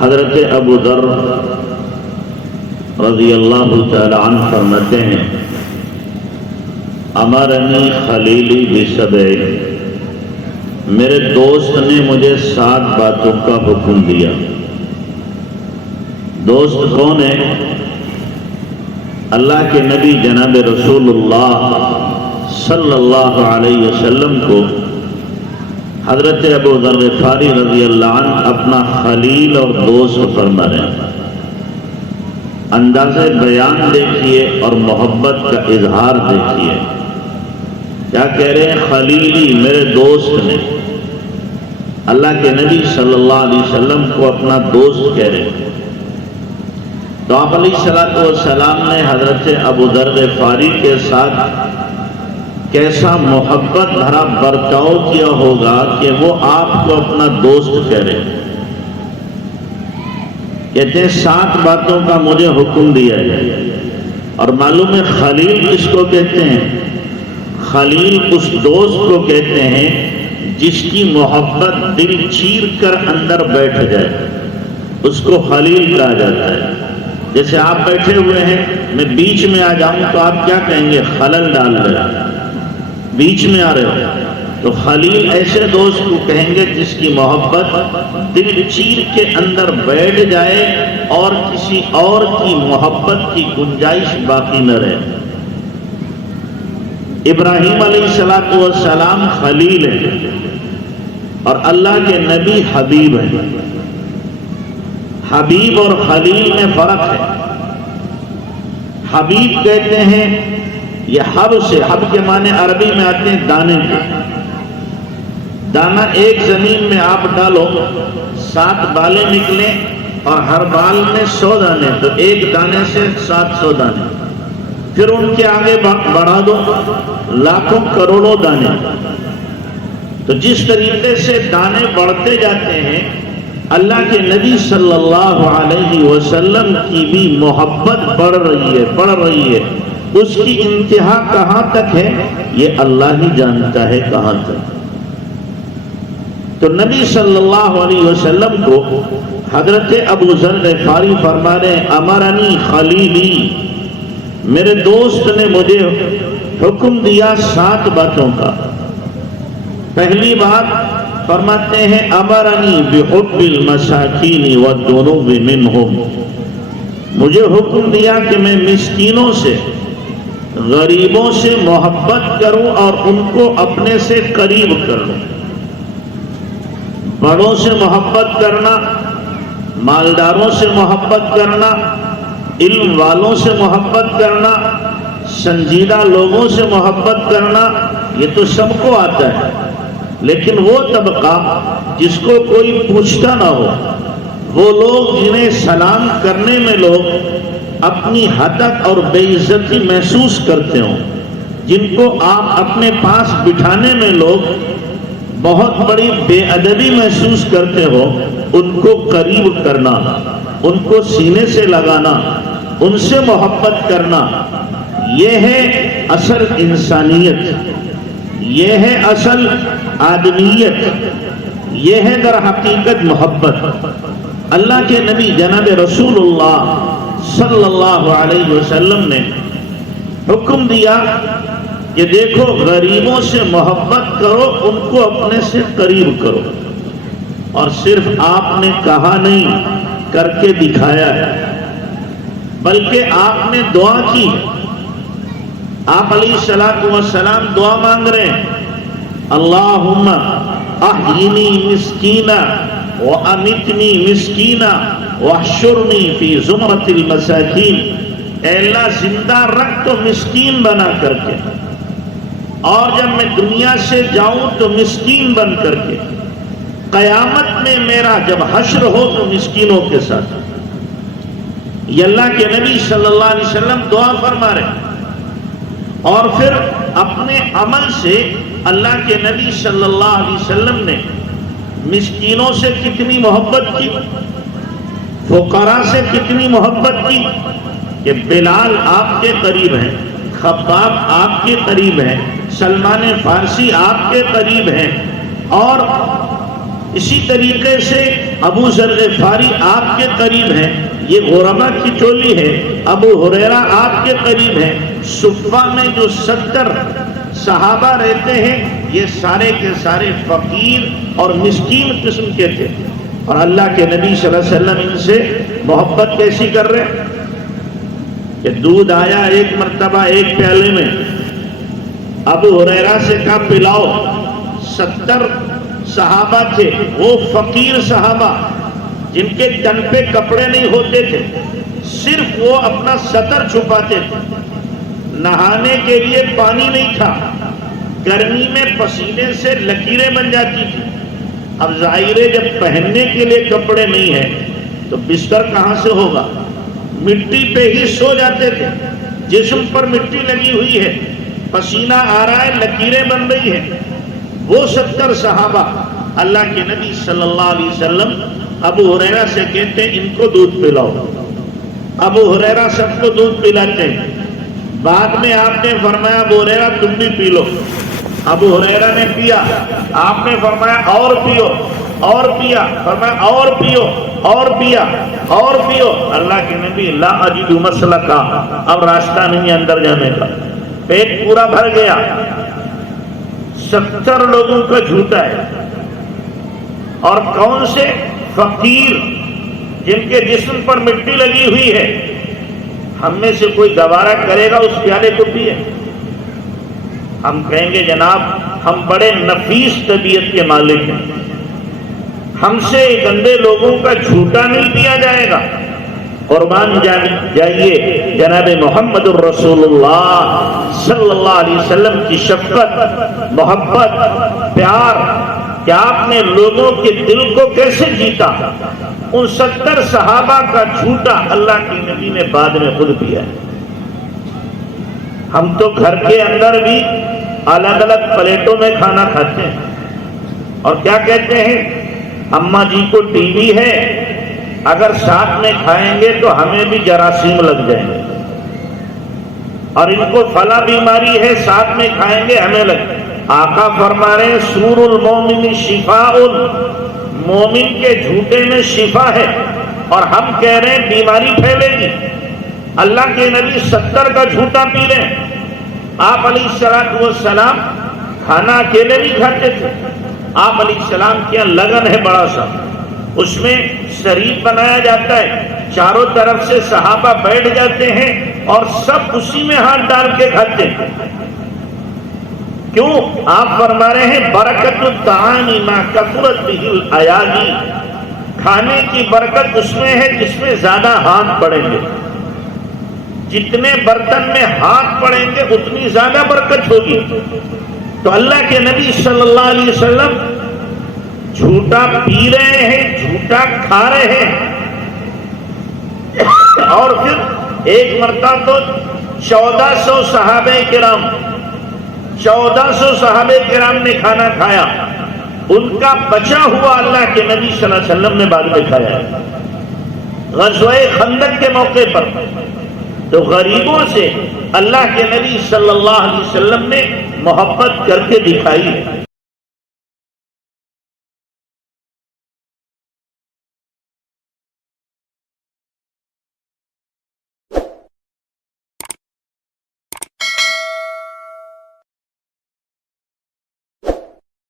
حضرت ابو ذر رضی اللہ تعالی عنہ فرماتے ہیں امرنی خلیلی بسبع، میرے دوست نے مجھے 7 باتوں کا حکم دیا۔ دوست کون ہے؟ اللہ کے نبی جناب رسول اللہ صلی اللہ علیہ وسلم کو حضرت ابو ذر غفاری رضی اللہ عنہ اپنا خلیل اور دوست فرما رہے ہیں۔ انداز بیان دیکھیے اور محبت کا اظہار دیکھیے۔ کیا کہہ رہے ہیں؟ خلیلی، میرے دوست نے اللہ کے نبی صلی اللہ علیہ وسلم کو اپنا دوست کہہ رہے ہیں۔ تو آپ علیہ الصلوۃ والسلام نے حضرت ابو ذر غفاری کے ساتھ کیسا محبت بھرا برتاؤ کیا ہوگا کہ وہ آپ کو اپنا دوست کہہ رہے ہیں۔ کہتے ہیں 7 باتوں کا مجھے حکم دیا ہے۔ اور معلوم ہے خلیل کس کو کہتے ہیں؟ خلیل اس دوست کو کہتے ہیں جس کی محبت دل چیر کر اندر بیٹھ جائے، اس کو خلیل کہا جاتا ہے۔ جیسے آپ بیٹھے ہوئے ہیں، میں بیچ میں آ جاؤں تو آپ کیا کہیں گے؟ خلل ڈال رہے، بیچ میں آ رہے ہو۔ تو خلیل ایسے دوست کو کہیں گے جس کی محبت دل چیر کے اندر بیٹھ جائے اور کسی اور کی محبت کی گنجائش باقی نہ رہے۔ ابراہیم علیہ السلام خلیل ہے اور اللہ کے نبی حبیب ہے۔ حبیب اور خلیل میں فرق ہے۔ حبیب کہتے ہیں یہ حب سے، حب کے معنی عربی میں آتے ہیں دانے کے۔ دانا ایک زمین میں آپ ڈالو، 7 بالیں نکلیں اور ہر بال میں 100 دانے، تو ایک دانے سے 700 دانے۔ پھر ان کے آگے بڑھا دو لاکھوں کروڑوں دانے۔ تو جس طریقے سے دانے بڑھتے جاتے ہیں، اللہ کے نبی صلی اللہ علیہ وسلم کی بھی محبت بڑھ رہی ہے۔ اس کی انتہا کہاں تک ہے یہ اللہ ہی جانتا ہے کہاں تک۔ تو نبی صلی اللہ علیہ وسلم کو حضرت ابو ذر غفاری فرما رہے ہیں امرنی خلیلی، میرے دوست نے مجھے حکم دیا 7 باتوں کا۔ پہلی بات فرماتے ہیں امرنی بحب المساکین والذنوب منہم، مجھے حکم دیا کہ میں مسکینوں سے، غریبوں سے محبت کروں اور ان کو اپنے سے قریب کر لوں۔ بڑوں سے محبت کرنا، مالداروں سے محبت کرنا، علم والوں سے محبت کرنا، سنجیدہ لوگوں سے محبت کرنا، یہ تو سب کو آتا ہے۔ لیکن وہ طبقہ جس کو کوئی پوچھتا نہ ہو، وہ لوگ جنہیں سلام کرنے میں لوگ اپنی حدت اور بے عزتی محسوس کرتے ہوں، جن کو آپ اپنے پاس بٹھانے میں لوگ بہت بڑی بے ادبی محسوس کرتے ہو، ان کو قریب کرنا، ان کو سینے سے لگانا، ان سے محبت کرنا، یہ ہے اصل انسانیت، یہ ہے اصل آدمیت، یہ ہے در حقیقت محبت۔ اللہ کے نبی جناب رسول اللہ صلی اللہ علیہ وسلم نے حکم دیا کہ دیکھو غریبوں سے محبت کرو، ان کو اپنے سے قریب کرو۔ اور صرف آپ نے کہا نہیں، کر کے دکھایا ہے، بلکہ آپ نے دعا کی۔ آپ علیہ السلام دعا مانگ رہے ہیں اللہم احینی مسکینا وامتنی مسکینا واحشرنی فی زمرۃ المساکین، اے اللہ زندہ رکھ تو مسکین بنا کر کے، اور جب میں دنیا سے جاؤں تو مسکین بن کر کے، قیامت میں میرا جب حشر ہو تو مسکینوں کے ساتھ۔ یہ اللہ کے نبی صلی اللہ علیہ وسلم دعا فرما رہے ہیں۔ اور پھر اپنے عمل سے اللہ کے نبی صلی اللہ علیہ وسلم نے مسکینوں سے کتنی محبت کی، فقراء سے کتنی محبت کی کہ بلال آپ کے قریب ہیں، خباب آپ کے قریب ہیں، سلمان فارسی آپ کے قریب ہیں، اور اسی طریقے سے ابو ذر غفاری آپ کے قریب ہیں، یہ غربا کی ٹولی ہے۔ ابو ہریرہ آپ کے قریب ہیں۔ صفہ میں جو 70 صحابہ رہتے ہیں یہ سارے کے سارے فقیر اور مسکین قسم کے تھے، اور اللہ کے نبی صلی اللہ علیہ وسلم ان سے محبت کیسی کر رہے ہیں کہ دودھ آیا ایک مرتبہ ایک پیالے میں، ابو ہریرہ سے کہا پلاؤ۔ 70 صحابہ تھے، وہ فقیر صحابہ جن کے تن پہ کپڑے نہیں ہوتے تھے، صرف وہ اپنا سطر چھپاتے تھے، نہانے کے لیے پانی نہیں تھا، گرمی میں پسینے سے لکیریں بن جاتی تھی۔ اب ظاہر ہے جب پہننے کے لیے کپڑے نہیں ہیں تو بستر کہاں سے ہوگا، مٹی پہ ہی سو جاتے تھے، جسم پر مٹی لگی ہوئی ہے، پسینہ آ رہا ہے، لکیریں بن رہی ہیں۔ وہ 70 صحابہ اللہ کے نبی صلی اللہ علیہ وسلم ابو ہریرہ سے کہتے ہیں ان کو دودھ پلاؤ۔ ابو ہریرہ سب کو دودھ پلاتے ہیں۔ بعد میں آپ نے فرمایا ابو ہریرہ تم بھی پی لو۔ ابو ہریرہ نے پیا، آپ نے فرمایا اور پیو، اور پیا، فرمایا اور پیو، اور پیا، اور پیو۔ اللہ کے نبی لا اجد مسلکا، اب راستہ نہیں اندر جانے کا، پیٹ پورا بھر گیا۔ 70 لوگوں کا جھوٹا ہے، اور کون سے؟ فقیر جن کے جسم پر مٹی لگی ہوئی ہے۔ ہم میں سے کوئی گوارا کرے گا اس پیالے کو پیے؟ ہم کہیں گے جناب ہم بڑے نفیس طبیعت کے مالک ہیں، ہم سے گندے لوگوں کا جھوٹا نہیں پیا جائے گا۔ قربان جائیے جناب محمد الرسول اللہ صلی اللہ علیہ وسلم کی شفقت، محبت، پیار، کہ آپ نے لوگوں کے دل کو کیسے جیتا۔ ان 70 صحابہ کا جھوٹا اللہ کے نبی نے بعد میں خود پیا۔ ہم تو گھر کے اندر بھی الگ الگ پلیٹوں میں کھانا کھاتے ہیں، اور کیا کہتے ہیں اماں جی کو ٹی وی ہے، اگر ساتھ میں کھائیں گے تو ہمیں بھی جراثیم لگ جائیں گے، اور ان کو فلاں بیماری ہے ساتھ میں کھائیں گے ہمیں لگ۔ آقا فرما رہے ہیں سور المومن شفاء، مومن کے جھوٹے میں شفا ہے، اور ہم کہہ رہے ہیں بیماری پھیلے گی۔ اللہ کے نبی 70 کا جھوٹا پی رہے ہیں۔ آپ علیہ السلام کھانا اکیلے نہیں کھاتے تھے، آپ علیہ السلام کیا لگن ہے بڑا سا، اس میں شریف بنایا جاتا ہے، چاروں طرف سے صحابہ بیٹھ جاتے ہیں اور سب اسی میں ہاتھ ڈال کے کھاتے ہیں۔ کیوں؟ آپ فرما رہے ہیں برکت الطعام ما کثرت بہ الایادی، کھانے کی برکت اس میں ہے جس میں زیادہ ہاتھ پڑیں گے، جتنے برتن میں ہاتھ پڑیں گے اتنی زیادہ برکت ہوگی۔ تو اللہ کے نبی صلی اللہ علیہ وسلم جھوٹا پی رہے ہیں، جھوٹا کھا رہے ہیں، اور پھر ایک مرتبہ تو 1400 صحابہ کرام 1400 صحابہ کرام نے کھانا کھایا، ان کا بچا ہوا اللہ کے نبی صلی اللہ علیہ وسلم نے بعد میں کھایا۔ غزوہ خندق کے موقع پر تو غریبوں سے اللہ کے نبی صلی اللہ علیہ وسلم نے محبت کر کے دکھائی ہے۔